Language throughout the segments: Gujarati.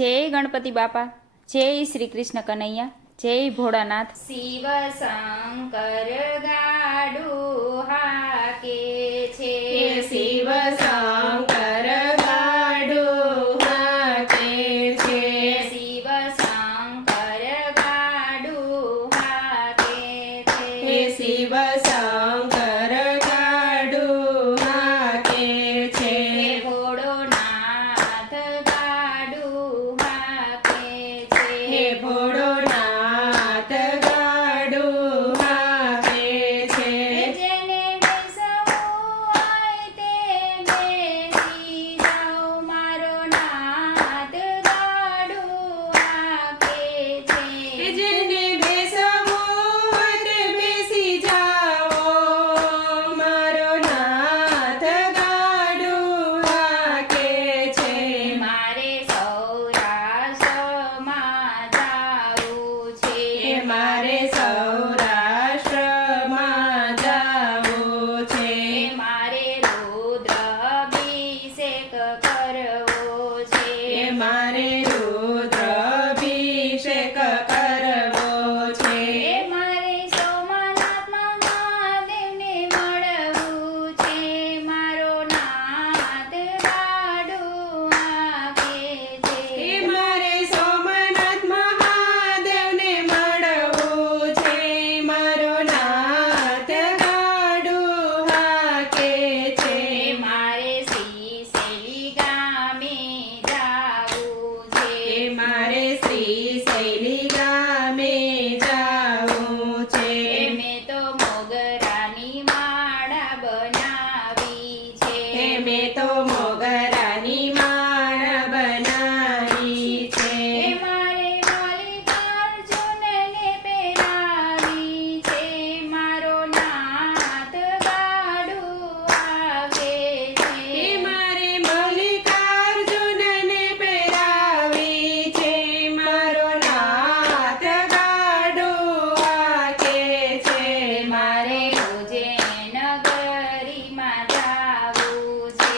જય ગણપતિ બાપા, જય શ્રી કૃષ્ણ કનૈયા, જય ભોળાનાથ। શિવ શંકર ગાડું હાકે છે, શિવ શંકર ગાડું હાકે છે, શિવ શંકર ગાડું હાકે છે, શિવ શંકર ગાડું હાકે છે, ભોળોનાથ ગાડું હાકે છે, ભોળોનાથ ગાડું હાકે છે, જેને બેસવું હોય તે બેસી જાઓ, મારો નાથ ગાડું હાકે છે, જેને બેસવું હોય તે બેસી જાઓ, મારો નાથ ગાડું હાકે છે, મારે સૌરાષ્ટ્રમાં જાવું છે, મારે સૌરાષ્ટ્રમાં જાવું છે, મારે રુદ્રાભિષેક કરવો છે, મારે રુદ્રાભિષેક કરવો છે, મારે સોમનાથ મહાદેવને મળવું છે, મારો નાથ ગાડું હાકે છે, મારે સોમનાથ મહાદેવને મળવું છે, મારો નાથ ગાડું હાકે છે, મારે શ્રીશૈલી ગામે જાવું છે, મારે શ્રીશૈલી ગામે જાવું છે, મેં તો મોગરાની માળા બનાવી છે, મેં તો મોગરાની માળ બનાવી છે, મારે મલ્લિકાર્જુનને પહેરાવી છે, મારો નાથ ગાડું હાકે છે, મારે મલ્લિકાર્જુનને પહેરાવી છે, મારો નાથ ગાડું હાકે છે, મારે ઉજ્જૈન નગરીમાં જાવું છે,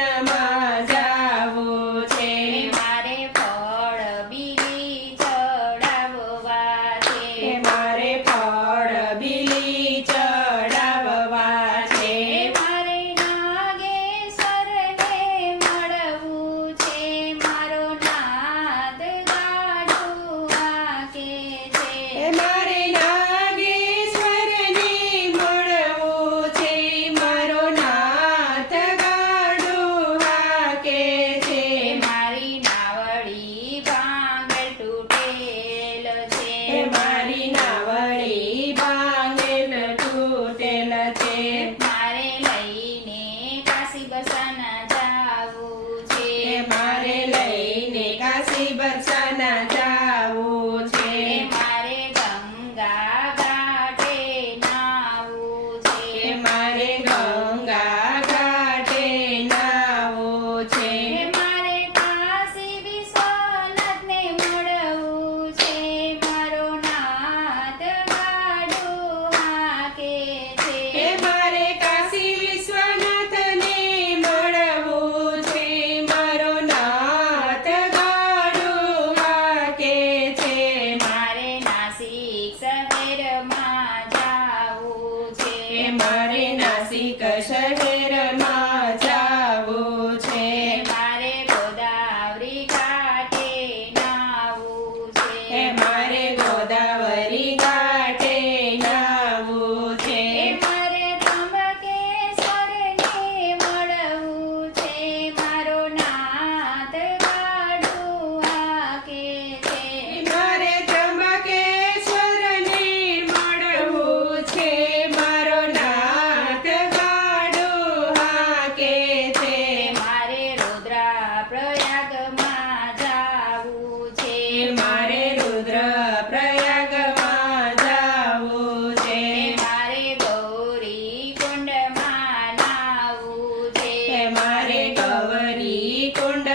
વનમાં જાવું છે. મારે ફળ બીલી ચડાવવા છે. મારે ફળ બીલી ચડાવવા છે. મારે નાગેશ્વરને મળવું છે. મારો નાદ ગાડું આકે છે. મારે નાગેશ્વરને મળવું છે. મારો નાથ ગાડું હાકે છે. મારી નાવડી ભાંગલ તૂટેલ છે. મારી નાવડી ભાંગેલ તૂટેલ છે. મારે લઈને કાશી બસાના જાવું છે. મારે લઈને કાશી બરસાના જાવું છે. મારે ગંગા ઘાટે નાવું છે. મારે ગંગા ઘાટે નાવું છે. મારે કાશી વિશ્વનાથને મળવું છે. મારો નાથ ગાડું હાકે છે. મારે કાશી વિશ્વનાથને મળવું છે. મારો નાથ ગાડું હાકે છે. મારે નાસિક શહેરમાં જાવું છે. મારે નાસિક શહેરમાં જાવું છે. મારે ગોદાવરી ઘાટે નાવું છે. મારે ગોદાવરી ઘાટે નાવું છે. મારે ત્રંબકેશ્વરને મળવું છે. મારો નાથ ગાડું હાકે છે. મારે ત્રંબકેશ્વરને મળવું છે. મારો નાથ ગાડું હાકે છે. મારે રુદ્રપ્રયાગમાં જાવું છે. મારે રુદ્રપ્રયાગમાં જાવું છે. મારે ગૌરી કુંડમાં નાવું છે. મારે ગૌરી કુંડ